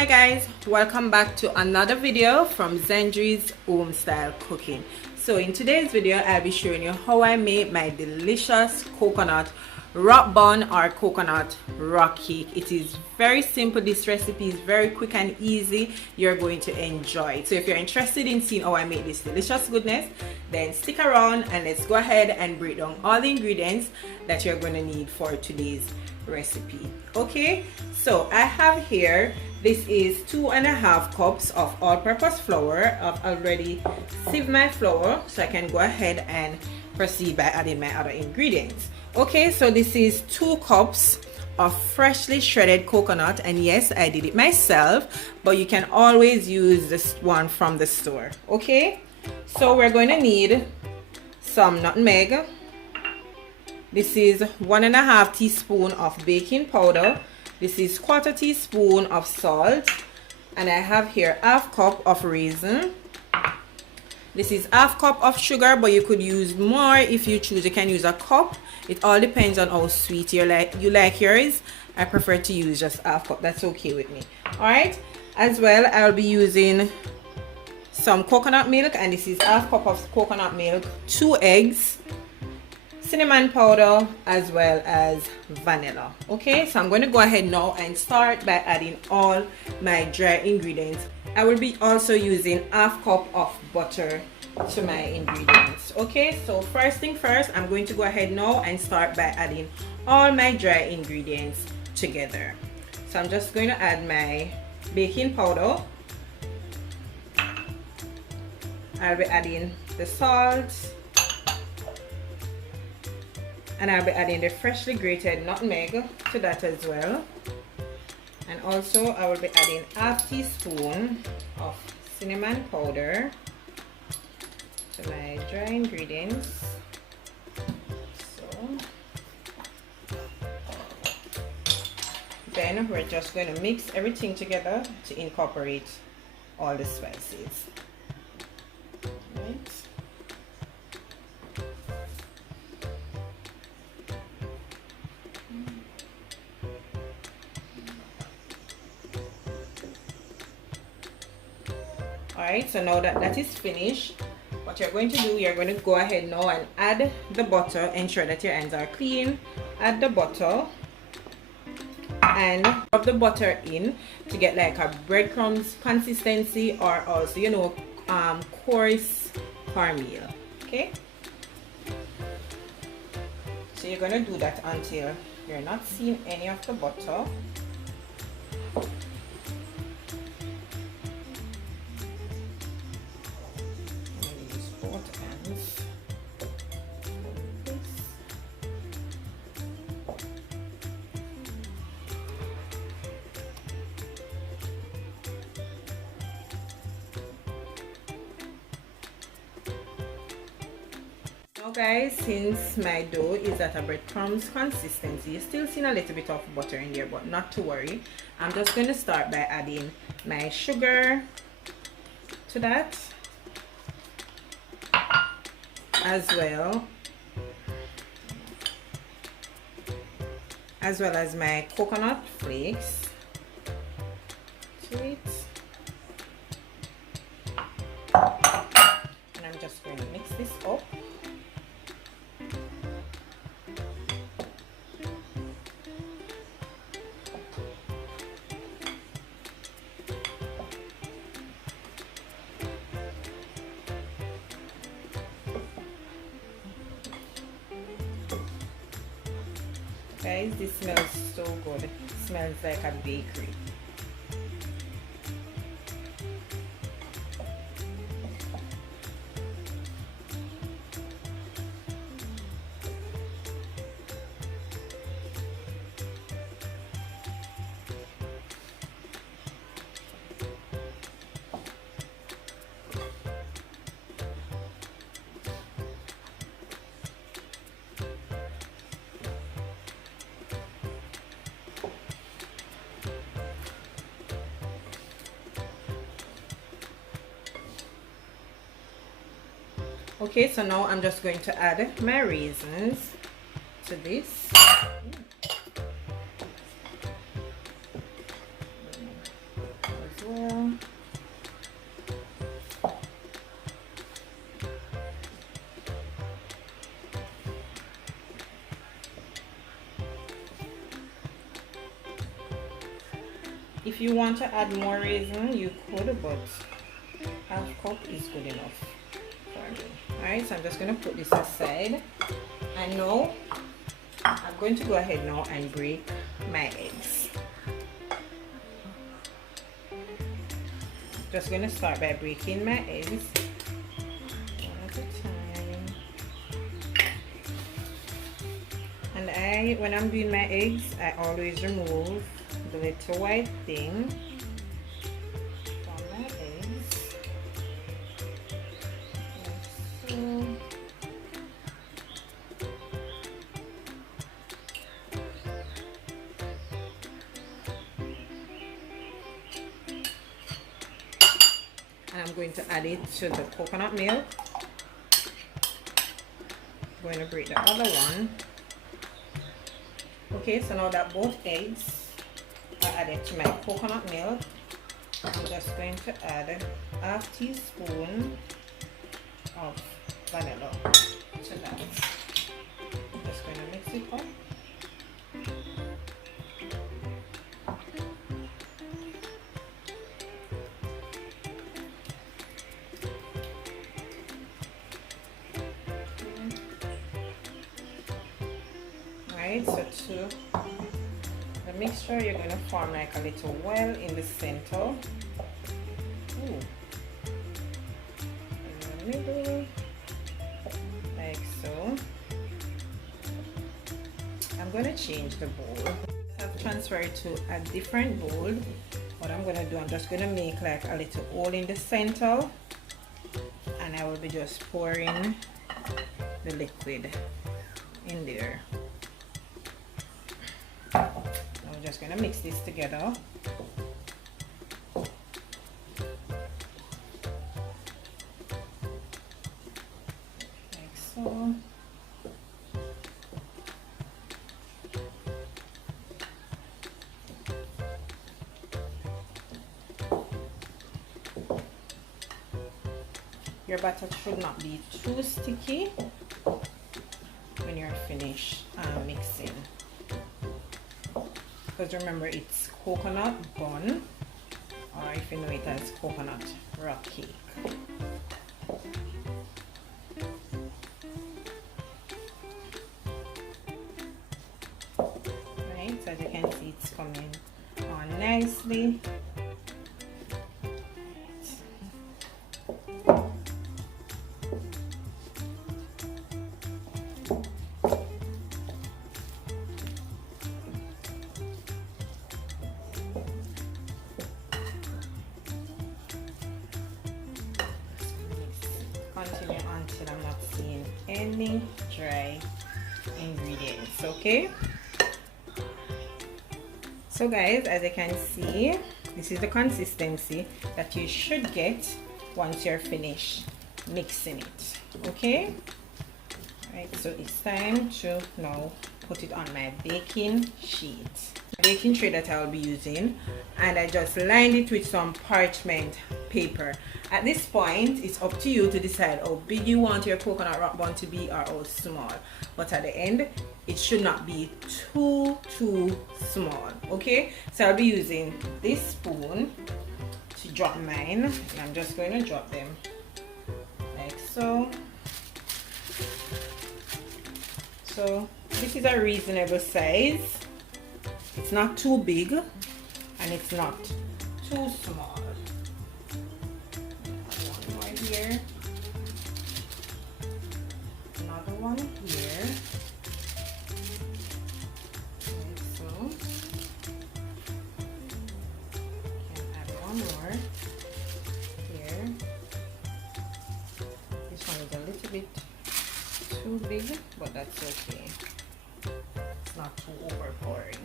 Hi guys, welcome back to another video from Zendri's Home Style Cooking. So in today's video I'll be showing you how I made my delicious coconut rock bun or coconut rock cake. It is very simple. This recipe is very quick and easy. You're going to enjoy it. So if you're interested in seeing how I make this delicious goodness, then stick around and let's go ahead and break down all the ingredients that you're going to need for today's recipe. Okay, so I have here, this is 2.5 cups of all-purpose flour. I've already sieved my flour, so I can go ahead and proceed by adding my other ingredients. Okay, so this is 2 cups of freshly shredded coconut, and yes, I did it myself, but you can always use this one from the store. Okay, so we're going to need some nutmeg. This is 1.5 teaspoon of baking powder. This is 1/4 teaspoon of salt, and I have here 1/2 cup of raisin. This is 1/2 cup of sugar, but you could use more if you choose. You can use a cup. It all depends on how sweet you like yours. I prefer to use just 1/2 cup. That's okay with me. All right. As well, I'll be using some coconut milk, and this is 1/2 cup of coconut milk, 2 eggs, cinnamon powder, as well as vanilla. Okay, so I'm going to go ahead now and start by adding all my dry ingredients. I will be also using 1/2 cup of butter to my ingredients. Okay, so first thing first, I'm going to go ahead now and start by adding all my dry ingredients together. So I'm just going to add my baking powder. I'll be adding the salt, and I'll be adding the freshly grated nutmeg to that as well. And also I will be adding 1/2 teaspoon of cinnamon powder to my dry ingredients. So then we're just going to mix everything together to incorporate all the spices. Right. Alright, so now that is finished, what you're going to do, you're going to go ahead now and add the butter. Ensure that your hands are clean. Add the butter and rub the butter in to get like a breadcrumbs consistency, or also, you know, coarse cornmeal. Okay, so you're going to do that until you're not seeing any of the butter. Now guys, since my dough is at a breadcrumbs consistency, you're still seeing a little bit of butter in there, but not to worry. I'm just going to start by adding my sugar to that, as well as my coconut flakes to it. And I'm just going to mix this up. Guys, this smells so good. It smells like a bakery. Okay, so now I'm just going to add my raisins to this. If you want to add more raisin, you could, but half cup is good enough for me. Alright, so I'm just going to put this aside. And now I'm going to go ahead now and break my eggs. Just going to start by breaking my eggs one at a time. And when I'm doing my eggs, I always remove the little white thing from my eggs. Like so. And I'm going to add it to the coconut milk. I'm going to break the other one. Okay, so now that both eggs are added to my coconut milk, I'm just going to add a half teaspoon of vanilla to that. I'm just going to mix it up. So to the mixture, you're going to form like a little well in the center. Ooh. In the middle, like so. I'm going to change the bowl. I've transferred to a different bowl. What I'm going to do, I'm just going to make like a little hole in the center, and I will be just pouring the liquid in there. I'm just going to mix this together. Like so. Your batter should not be too sticky when you're finished mixing. Because remember, it's coconut bun, or if you know it as coconut rock cake. Right, so as you can see, it's coming on nicely. Continue until I'm not seeing any dry ingredients. Okay, so guys, as you can see, this is the consistency that you should get once you're finished mixing it. Okay, right, so it's time to now put it on my baking sheet. Baking tray that I will be using, and I just lined it with some parchment paper. At this point, it's up to you to decide how big you want your coconut rock bun to be or how small, but at the end it should not be too small. Okay, so I'll be using this spoon to drop mine, and I'm just going to drop them like so. So this is a reasonable size. It's not too big and it's not too small. One more here. Another one here. Like so. Can add one more here. This one is a little bit too big, but that's okay. It's not too overpowering.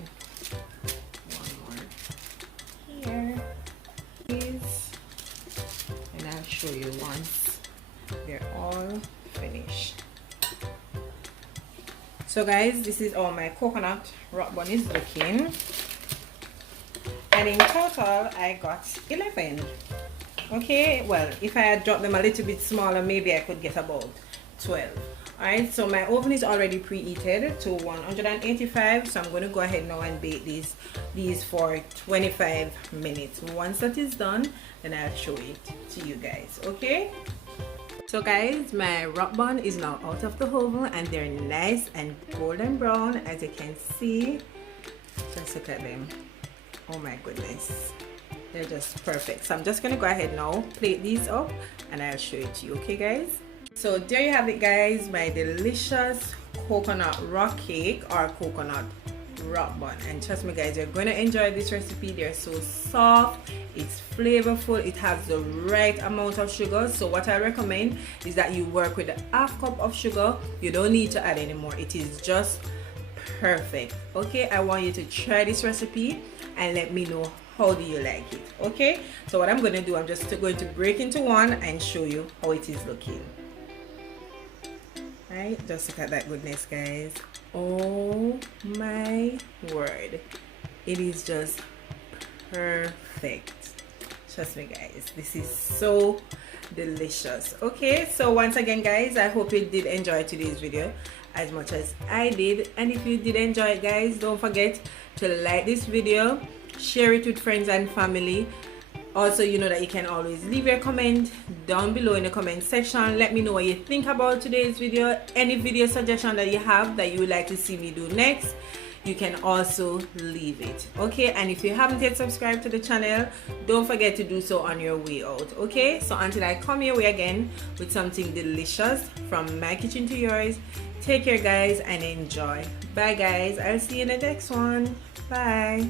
And I'll show you once they're all finished. So guys, this is how my coconut rock bun is looking, and in total I got 11. Okay, well, if I had dropped them a little bit smaller, maybe I could get about 12, Alright, so my oven is already preheated to 185, so I'm going to go ahead now and bake these for 25 minutes. Once that is done, then I'll show it to you guys. Okay, so guys, my rock bun is now out of the oven and they're nice and golden brown, as you can see. Just look at them. Oh my goodness, they're just perfect. So I'm just gonna go ahead now, plate these up, and I'll show it to you. Okay guys, so there you have it guys, my delicious coconut rock cake or coconut rock bun. And trust me guys, you're going to enjoy this recipe. They're so soft, it's flavorful, it has the right amount of sugar. So what I recommend is that you work with a half cup of sugar. You don't need to add any more. It is just perfect. Okay, I want you to try this recipe and let me know how do you like it. Okay, so what I'm going to do, I'm just going to break into one and show you how it is looking. Right, just look at that goodness guys. Oh my word, it is just perfect. Trust me guys, this is so delicious. Okay, so once again guys, I hope you did enjoy today's video as much as I did, and if you did enjoy it guys, don't forget to like this video, share it with friends and family. Also, you know that you can always leave your comment down below in the comment section. Let me know what you think about today's video. Any video suggestion that you have that you would like to see me do next, you can also leave it. Okay, and if you haven't yet subscribed to the channel, don't forget to do so on your way out. Okay, so until I come your way again with something delicious from my kitchen to yours, take care guys and enjoy. Bye guys, I'll see you in the next one. Bye.